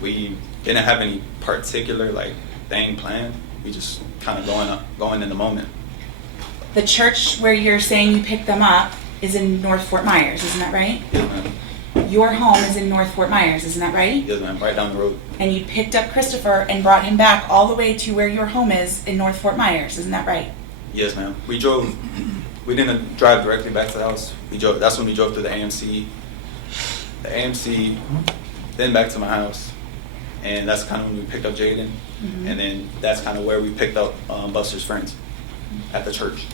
We didn't have any particular like thing planned. We just kind of going in the moment. The church where you're saying you picked them up is in North Fort Myers, isn't that right? Yes, ma'am. Your home is in North Fort Myers, isn't that right? Yes, ma'am. Right down the road. And you picked up Christopher and brought him back all the way to where your home is in North Fort Myers, isn't that right? Yes, ma'am. We didn't drive directly back to the house. That's when we drove to the AMC, then back to my house. And that's kind of when we picked up Jaden. Mm-hmm. And then that's kind of where we picked up Buster's friends at the church.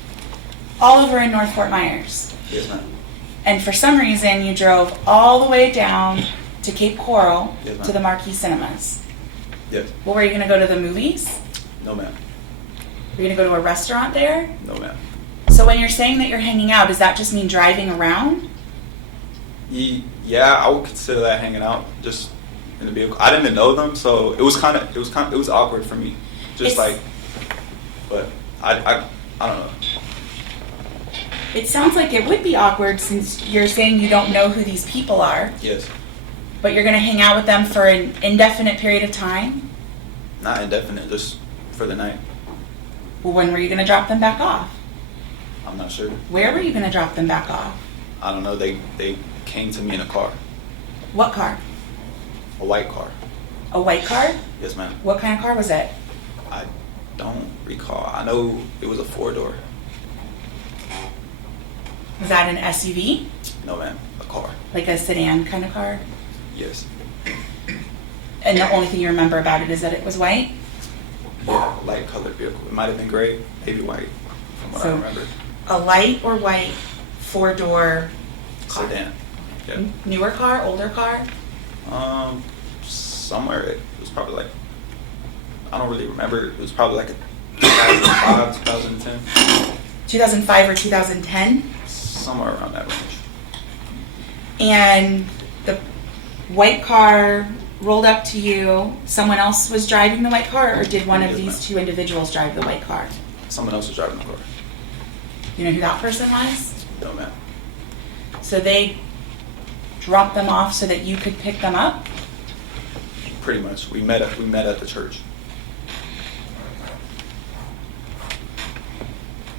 All over in North Fort Myers. Yes, ma'am. And for some reason, you drove all the way down to Cape Coral Yes, ma'am. to the Marquee Cinemas. Yes. Well, were you going to go to the movies? No, ma'am. Were you going to go to a restaurant there? No, ma'am. So when you're saying that you're hanging out, does that just mean driving around? Yeah, I would consider that hanging out, just in the vehicle. I didn't know them, so it was awkward for me. Just It's- but I don't know. It sounds like it would be awkward since you're saying you don't know who these people are, Yes, but you're going to hang out with them for an indefinite period of time? not indefinite, just for the night. Well, when were you going to drop them back off? I'm not sure. Where were you going to drop them back off? I don't know. They came to me in a car, What car? a white car. A white car? Yes, ma'am. What kind of car was it? I don't recall. I know it was a 4-door. Was that an SUV? No, ma'am. A car. Like a sedan kind of car? Yes. And the only thing you remember about it is that it was white? Yeah, light colored vehicle. It might have been gray, maybe white, from what I So- remember. A light or white 4-door car? Sedan. Yeah. Newer car, older car? Somewhere it was probably like, I don't really remember. It was probably like a 2005, 2010, 2005 or 2010? somewhere around that range. And the white car rolled up to you. Someone else was driving the white car, or did one of Yes, these ma'am. two individuals drive the white car? Someone else was driving the car. You know who that person was? No, ma'am. So they dropped them off so that you could pick them up? Pretty much. We met at the church.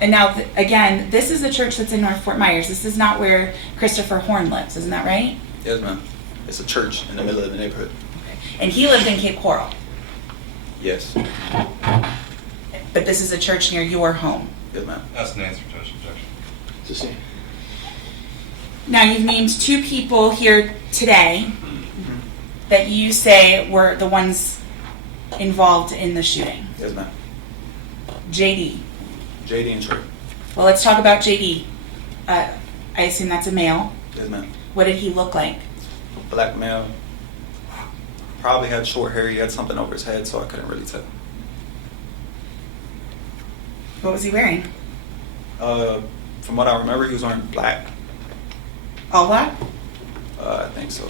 And now, again, this is the church that's in North Fort Myers. This is not where Christopher Horn lives, isn't that right? Yes, ma'am. It's a church in the middle of the neighborhood. And he lived in Cape Coral. Yes. But this is a church near your home. Yes, ma'am. That's an answer, Judge. Objection. It's the same. Now, you've named two people here today that you say were the ones involved in the shooting. Yes, ma'am. JD. JD and Trey. Well, let's talk about JD. I assume that's a male. Yes, ma'am. What did he look like? Black male. Probably had short hair. He had something over his head, so I couldn't really tell. What was he wearing? From what I remember, he was wearing black. All black? I think so.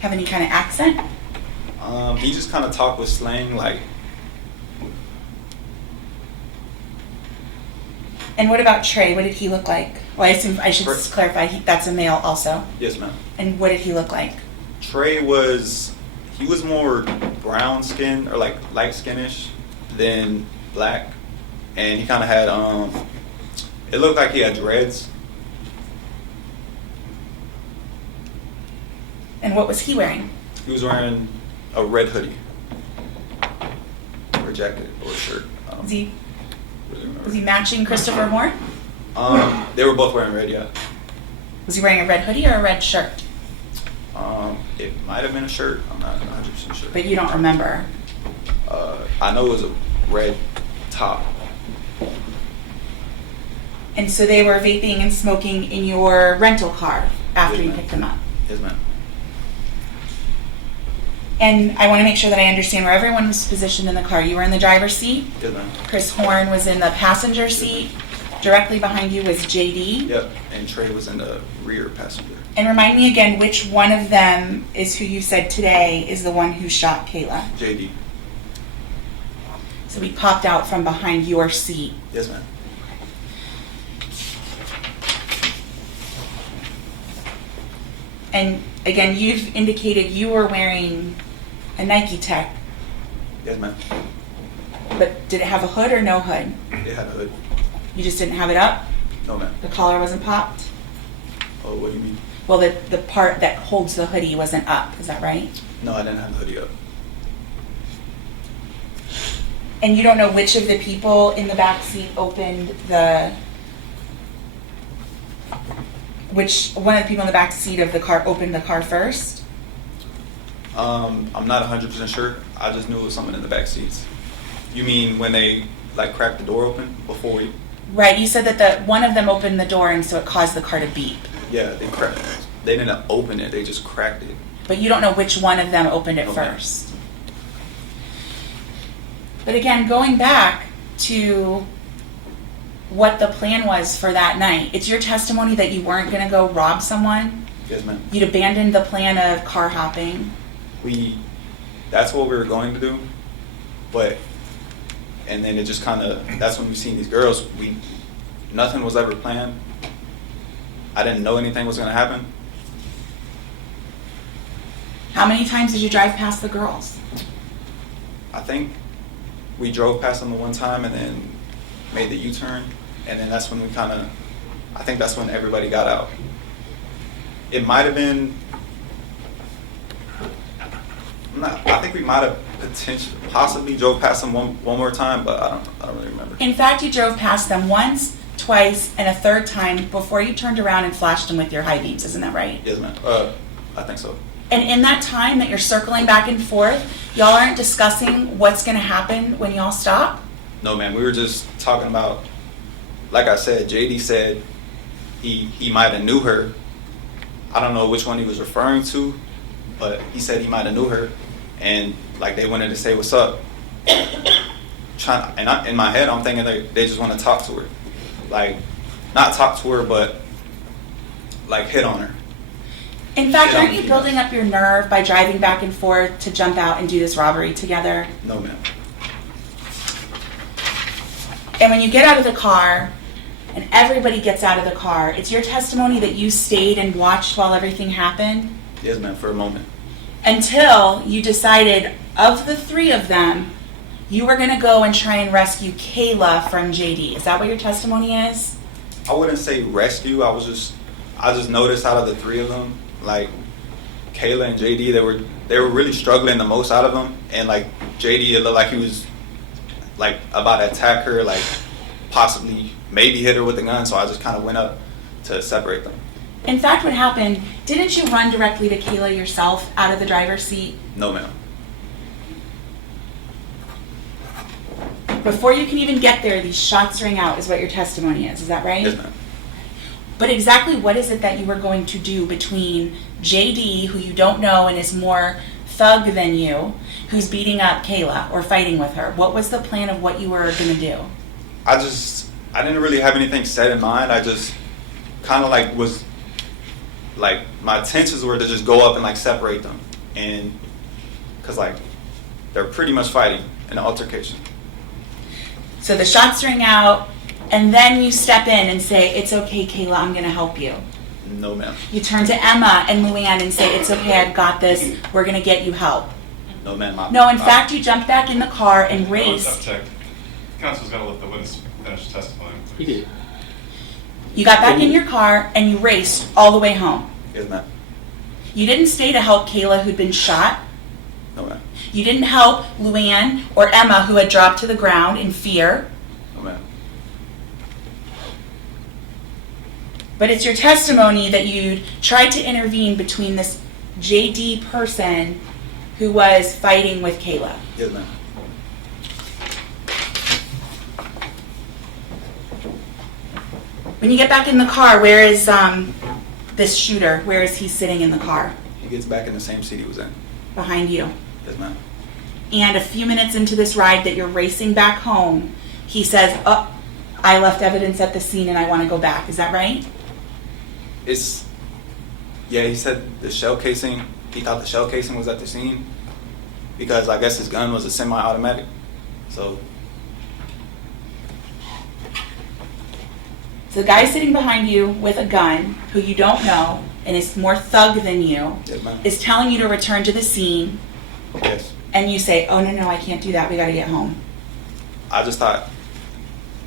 Have any kind of accent? He just kind of talked with slang, like, And what about Trey? What did he look like? Well, I assume I should Trey- clarify, that's a male also. yes, ma'am. And what did he look like? Trey was more brown skin or like light skinish than black, and he kind of had it looked like he had dreads. And what was he wearing? He was wearing a red hoodie or jacket or shirt. I don't Was he really remember. was he matching Christopher Horn? They were both wearing red, yeah. Was he wearing a red hoodie or a red shirt? It might have been a shirt. I'm not 100% sure. But you don't remember. I know it was a red top. And so they were vaping and smoking in your rental car after Yes, you ma'am. picked them up. Yes, ma'am. And I want to make sure that I understand where everyone was positioned in the car. You were in the driver's seat. Yes, ma'am. Chris Horn was in the passenger seat. Directly behind you was JD. Yep. And Trey was in the rear passenger. And remind me again which one of them is who you said today is the one who shot Kayla. JD. So he popped out from behind your seat. Yes, ma'am. And again, you've indicated you were wearing a Nike Tech, Yes, ma'am. but did it have a hood or no hood? It had a hood. You just didn't have it up? No, ma'am. The collar wasn't popped? Oh, what do you mean? Well, the part that holds the hoodie wasn't up, is that right? No, I didn't have the hoodie up. And you don't know which of the people in the back seat opened the... Which one of the people in the back seat of the car opened the car first? I'm not 100% sure. I just knew it was someone in the back seats. You mean when they like cracked the door open before we? Right, you said that one of them opened the door and so it caused the car to beep. Yeah, they cracked. They didn't open it. They just cracked it. But you don't know which one of them opened it Okay. first. But again, going back to what the plan was for that night. It's your testimony that you weren't going to go rob someone. Yes, ma'am. You'd abandoned the plan of car hopping. That's what we were going to do, and then it just kind of, that's when we seen these girls. Nothing was ever planned. I didn't know anything was going to happen. How many times did you drive past the girls? I think we drove past them the one time and then made the U-turn, and then that's when I think that's when everybody got out. It might have been, I think we might have possibly drove past them one more time, but I don't really remember. In fact, you drove past them once, twice, and a third time before you turned around and flashed them with your high beams. Isn't that right? Yes, ma'am. I think so. And in that time that you're circling back and forth, y'all aren't discussing what's going to happen when y'all stop? No, ma'am. We were just talking about, like I said, JD said he might have knew her. I don't know which one he was referring to, but he said he might have knew her, and like they wanted to say what's up. In my head, I'm thinking they just want to talk to her, like not talk to her, but like hit on her. In fact, Yeah, aren't you building up your nerve by driving back and forth to jump out and do this robbery together? No, ma'am. And when you get out of the car, and everybody gets out of the car, it's your testimony that you stayed and watched while everything happened? Yes, ma'am, for a moment. Until you decided, of the three of them, you were going to go and try and rescue Kayla from JD. Is that what your testimony is? I wouldn't say rescue. I just noticed out of the three of them, like Kayla and JD, they were really struggling the most out of them, and like JD, it looked like he was like about to attack her, like possibly maybe hit her with a gun. So I just kind of went up to separate them. In fact, what happened, didn't you run directly to Kayla yourself out of the driver's seat? No, ma'am. Before you can even get there, these shots ring out is what your testimony is that right? Yes, ma'am. But exactly what is it that you were going to do between JD, who you don't know and is more thug than you, who's beating up Kayla or fighting with her? What was the plan of what you were going to do? I didn't really have anything set in mind. I just kind of like was like, my intentions were to just go up and like separate them, and because like they're pretty much fighting in an altercation. So the shots ring out, and then you step in and say, "It's okay, Kayla, I'm going to help you." No, ma'am. You turn to Emma and Luann and say, "It's okay, I've got this, we're going to get you help." No, ma'am. No, in fact, you jumped back in the car and raced. Object. Counsel's got to let the witness finish testifying. He did. You got back in your car and you raced all the way home. Yes, ma'am. You didn't stay to help Kayla, who'd been shot. No, ma'am. You didn't help Luann or Emma, who had dropped to the ground in fear. No, ma'am. But it's your testimony that you tried to intervene between this JD person who was fighting with Kayla. Yes, ma'am. When you get back in the car, where is this shooter? Where is he sitting in the car? He gets back in the same seat he was in. Behind you. Yes, ma'am. And a few minutes into this ride that you're racing back home, he says, "Oh, I left evidence at the scene and I want to go back." Is that right? Yeah, he said the shell casing, he thought the shell casing was at the scene because I guess his gun was a semi-automatic. So So the guy sitting behind you with a gun, who you don't know, and is more thug than you, yes, ma'am. is telling you to return to the scene, Yes. and you say, "Oh, no, I can't do that. We got to get home." I just thought,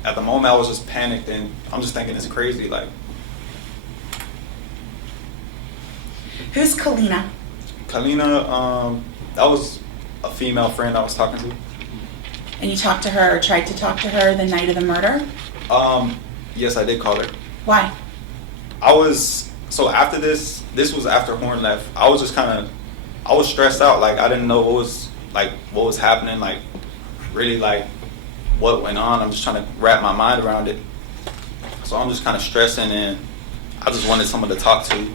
at the moment I was just panicked, and I'm just thinking it's crazy. Like, Who's Kalina? Kalina, that was a female friend I was talking to. And you talked to her or tried to talk to her the night of the murder? Yes, I did call her. Why? So after this was after Horn left. I was just I was stressed out. Like, I didn't know what was happening, like, really, like, what went on. I'm just trying to wrap my mind around it. So I'm just kind of stressing, and I just wanted someone to talk to,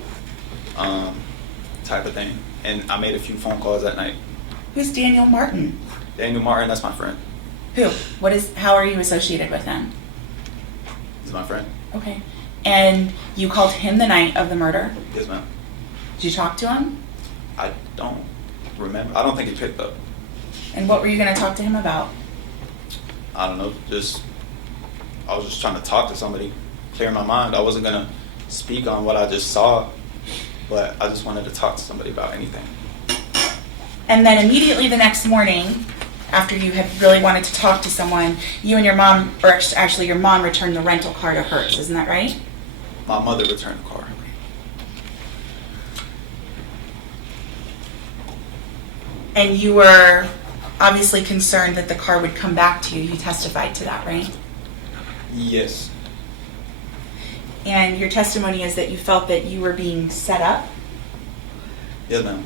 type of thing. And I made a few phone calls that night. Who's Daniel Martin? Daniel Martin, that's my friend. Who? How are you associated with him? my friend. Okay. And you called him the night of the murder? Yes, ma'am. Did you talk to him? I don't remember. I don't think he picked up. And what were you going to talk to him about? I don't know. I was just trying to talk to somebody, clear my mind. I wasn't going to speak on what I just saw, but I just wanted to talk to somebody about anything. And then immediately the next morning, after you had really wanted to talk to someone, you and your mom, or actually your mom returned the rental car to hers, isn't that right? My mother returned the car. And you were obviously concerned that the car would come back to you. You testified to that, right? Yes. And your testimony is that you felt that you were being set up? Yes, ma'am.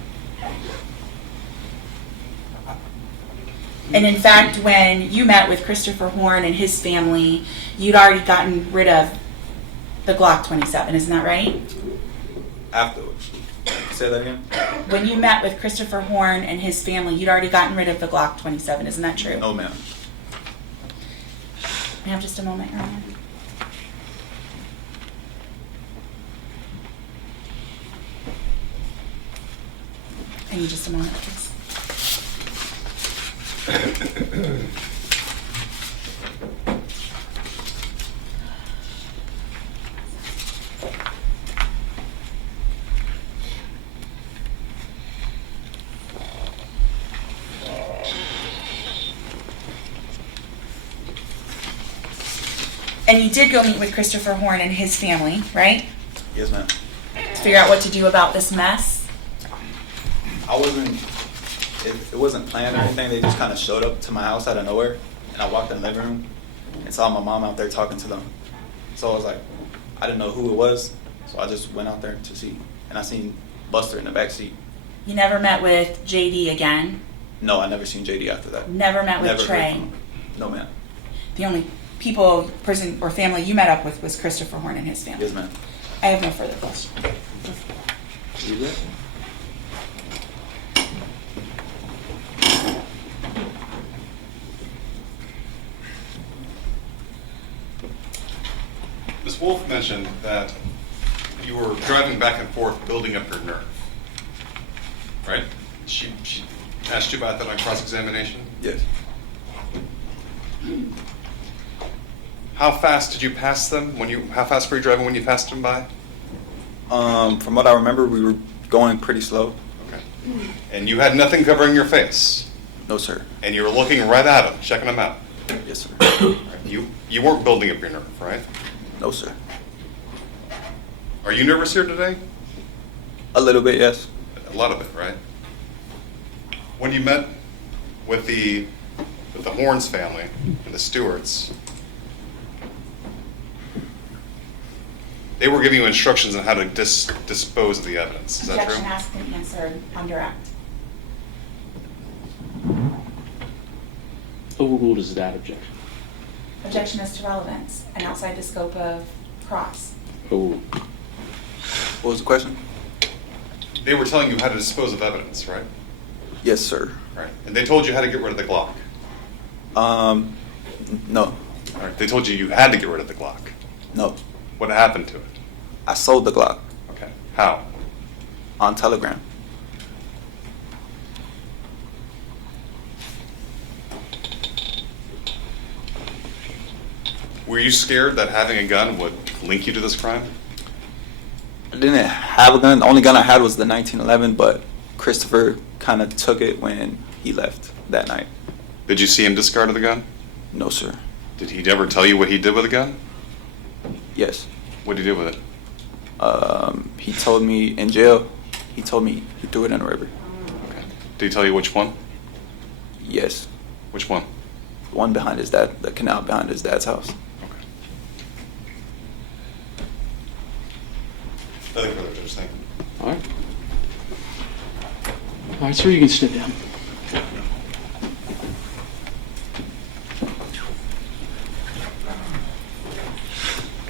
And in fact, when you met with Christopher Horn and his family, you'd already gotten rid of the Glock 27, isn't that right? Afterwards. Say that again? When you met with Christopher Horn and his family, you'd already gotten rid of the Glock 27, isn't that true? No, ma'am. May I have just a moment, Your Honor? I need just a moment, please. And you did go meet with Christopher Horn and his family, right? Yes, ma'am. To figure out what to do about this mess? It wasn't planned or anything. They just kind of showed up to my house out of nowhere. And I walked in the living room and saw my mom out there talking to them. So I was like, I didn't know who it was. So I just went out there to see. And I seen Buster in the back seat. You never met with JD again? No, I never seen JD after that. Never met with Never heard Trey? from him. No, ma'am. The only person or family you met up with was Christopher Horn and his family? Yes, ma'am. I have no further questions. Ms. Wolf mentioned that you were driving back and forth, building up your nerve, right? She asked you about that on cross-examination? Yes. How fast did you pass them? How fast were you driving when you passed them by? From what I remember, we were going pretty slow. Okay. And you had nothing covering your face? No, sir. And you were looking right at them, checking them out? Yes, sir. Right. You weren't building up your nerve, right? No, sir. Are you nervous here today? A little bit, yes. A lot of it, right? When you met with the Horns family and the Stewarts, they were giving you instructions on how to dispose of the evidence. Is that true? Objection asked and answered on direct. Overruled is that objection. Objection as to relevance and outside the scope of cross. Overruled. What was the question? They were telling you how to dispose of evidence, right? Yes, sir. Right. And they told you how to get rid of the Glock. No. All right. They told you had to get rid of the Glock. No. What happened to it? I sold the Glock Okay. How? on Telegram. Were you scared that having a gun would link you to this crime? I didn't have a gun. The only gun I had was the 1911, but Christopher kind of took it when he left that night. Did you see him discard the gun? No, sir. Did he ever tell you what he did with the gun? Yes. What did he do with it? He told me in jail, he told me he threw it in the river. Okay. Did he tell you which one? Yes. Which one? The one behind his dad, the canal behind his dad's house. Okay. Nothing further, Judge. Thank you. All right. All right, sir, you can sit down.